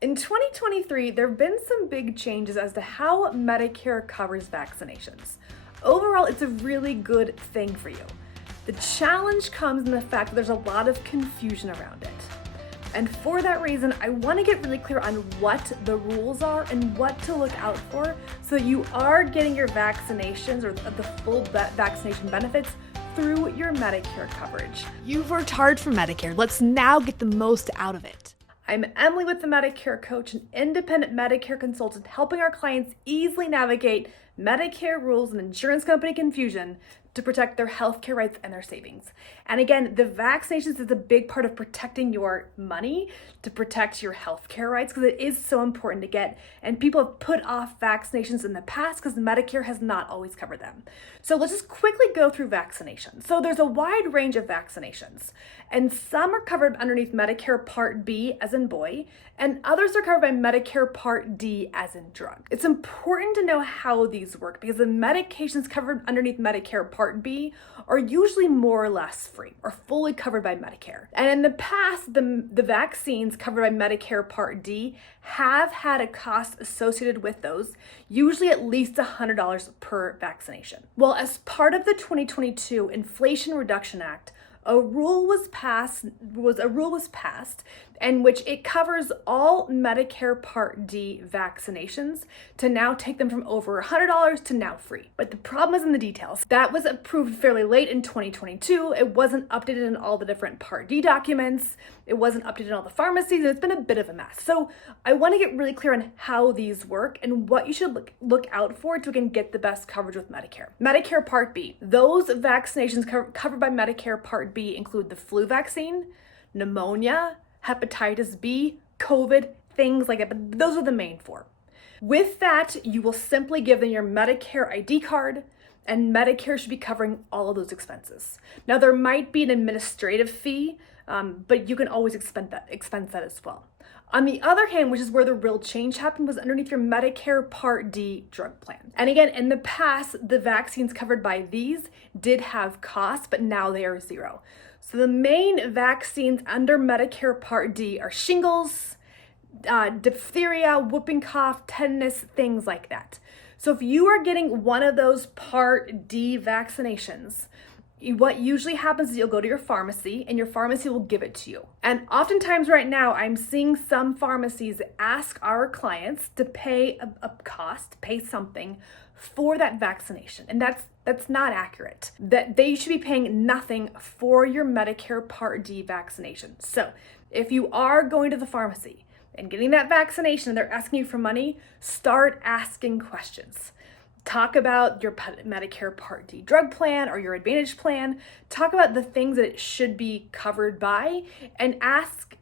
In 2023, there have been some big changes as to how Medicare covers vaccinations. Overall, it's a really good thing for you. The challenge comes in the fact that there's a lot of confusion around it. And for that reason, I want to get really clear on what the rules are and what to look out for so that you are getting your vaccinations or the full vaccination benefits through your Medicare coverage. You've worked hard for Medicare. Let's now get the most out of it. I'm Emily with the Medicare Coach, an independent Medicare consultant helping our clients easily navigate Medicare rules and insurance company confusion to protect their healthcare rights and their savings. And again, the vaccinations is a big part of protecting your money, to protect your healthcare rights, because it is so important to get. And people have put off vaccinations in the past because Medicare has not always covered them. So let's just quickly go through vaccinations. So there's a wide range of vaccinations, and some are covered underneath Medicare Part B as in boy, and others are covered by Medicare Part D as in drug. It's important to know how these work because the medications covered underneath Medicare Part B are usually more or less free or fully covered by Medicare. And in the past, the vaccines covered by Medicare Part D have had a cost associated with those, usually at least $100 per vaccination. Well, as part of the 2022 Inflation Reduction Act, a rule was passed in which it covers all Medicare Part D vaccinations to now take them from over $100 to now free. But the problem is in the details. That was approved fairly late in 2022. It wasn't updated in all the different Part D documents. It wasn't updated in all the pharmacies, and it's been a bit of a mess. So I want to get really clear on how these work and what you should look out for to again get the best coverage with Medicare. Medicare Part B. Those vaccinations covered by Medicare Part B include the flu vaccine, pneumonia, hepatitis B, COVID, things like that, but those are the main four. With that, you will simply give them your Medicare ID card, and Medicare should be covering all of those expenses. Now, there might be an administrative fee, but you can always expense that as well. On the other hand, which is where the real change happened, was underneath your Medicare Part D drug plan. And again, in the past, the vaccines covered by these did have costs, but now they are zero. So the main vaccines under Medicare Part D are shingles, diphtheria, whooping cough, tetanus, things like that. So if you are getting one of those Part D vaccinations, what usually happens is you'll go to your pharmacy and your pharmacy will give it to you. And oftentimes right now, I'm seeing some pharmacies ask our clients to pay a cost, pay something for that vaccination. And that's not accurate. That they should be paying nothing for your Medicare Part D vaccination. So if you are going to the pharmacy and getting that vaccination and they're asking you for money, start asking questions. Talk about your Medicare Part D drug plan or your Advantage plan. Talk about the things that it should be covered by, and ask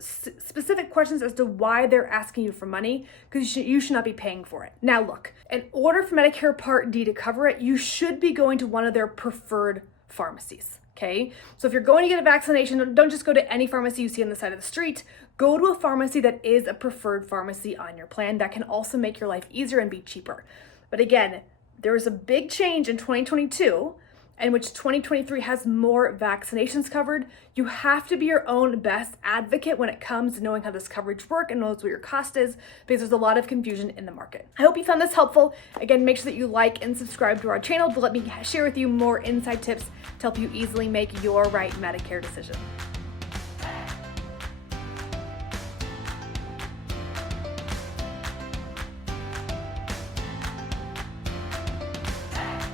specific questions as to why they're asking you for money, because you should not be paying for it. Now look, in order for Medicare Part D to cover it, you should be going to one of their preferred pharmacies. Okay, so if you're going to get a vaccination, don't just go to any pharmacy you see on the side of the street. Go to a pharmacy that is a preferred pharmacy on your plan. That can also make your life easier and be cheaper. But again, there was a big change in 2022 in which 2023 has more vaccinations covered. You have to be your own best advocate when it comes to knowing how this coverage works and knows what your cost is, because there's a lot of confusion in the market. I hope you found this helpful. Again, make sure that you like and subscribe to our channel to let me share with you more inside tips to help you easily make your right Medicare decision.